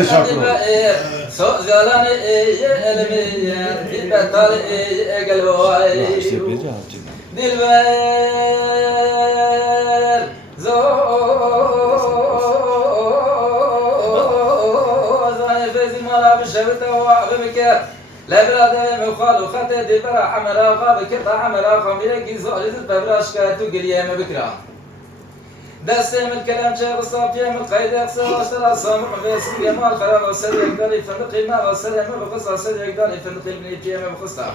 Hele şarkı. Sözyalan elmi dilbetal egelvay dilber zozan fezim ala bişevte ve bimker لبرادة مخالفة دبرة عملا خابك عملا خميرة جزء ببراش كاتو قليا ما بكرة دست من الكلام شيخ الصافية من قيد يقصر واشترى الصامع بيسر يمال خراب وسر يقدر يفندق الماء وسر يمال بخصة وسر يقدر يفندق المنيبية ما بخصة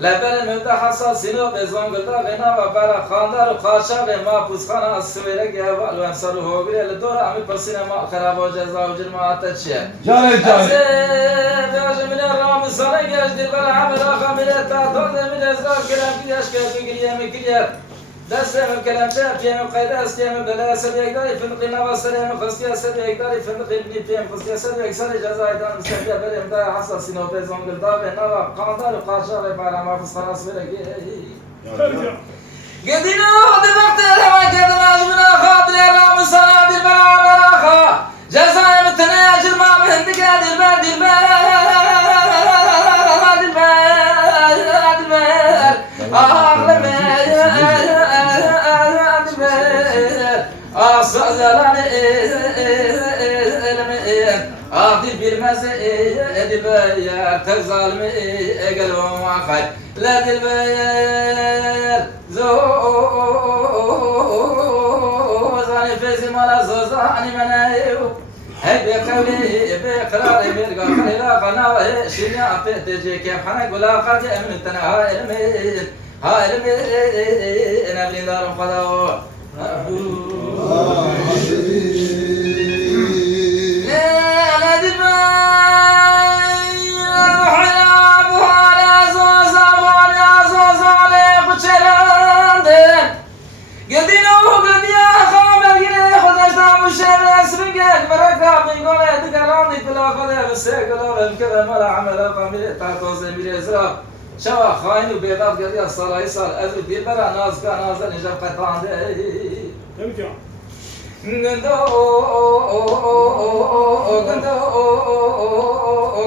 لبر المفتاح حصل سنو بزون قلتا غنا وبارا خاندار وخاشا بما بوسخانا السويرة جاوا الوانصار وهوغري لدورة عمي برسينا ما خراب وجزا وجرما تتشيا Canım canım. من الرام الصلاة يجدي بلا عمل آخر من التعطاد من الأزرار كلام كياش كاتو قليا من كليا دست من كلام شاف يا من قيد أستيا من بلا سبي يقدر يفندق النبى السلام خصيا سبي يقدر يفندق ابني بيم خصيا سبي يكسر جزاء دان مستبيا بريم دا حصل سينو بيزون قلتا بنبى قاندار وقاشا ببارا ما في الصلاة سبيرك قدينا هذا وقت لما كذا منا خاطر يا رام الصلاة البلا مراخا جزاء متنا أجر ما بهندك دلبر دلبر Adil bilmez edilbeyer tek zalimi egelon vakay la dilbeyer zozani fezim ala zozani meneyu hey be kavli be krar emir gafani la fana şinya afet dece hana gula qarja emin tana ha ilmi enablin darum qadaw شوا خاين وبيضات قضية الصلاة يصال أذر دير برا ناز كان نازل نجاب قطعان دي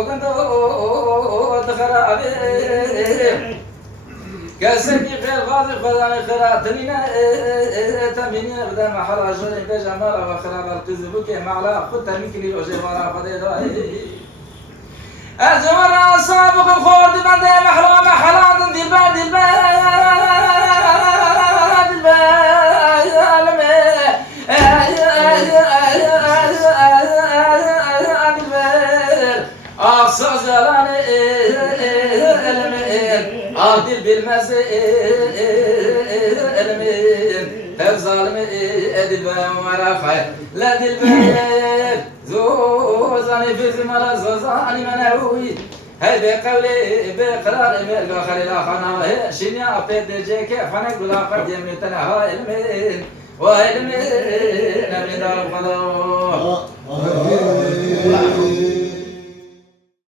غندو دخرا أبي كاسبي غير غاضي خذاني خرا تمينا تمينا بدا محلا جري بجمال وخراب القزب كي معلا خد تميكي لي وجه ورا فدي الجمرة سابق الخور دي بندي محلا محلا دي الباد Adil bilmez elmin Ev zalimi edilbe marafay La dilber Zozani bizim ala zozani menevi Hey be kavli be kırar emel gâkhalila khana Şinya apet deceke fane gula qad yemnitene ha ilmin Ve ilmin Emrin darum qadav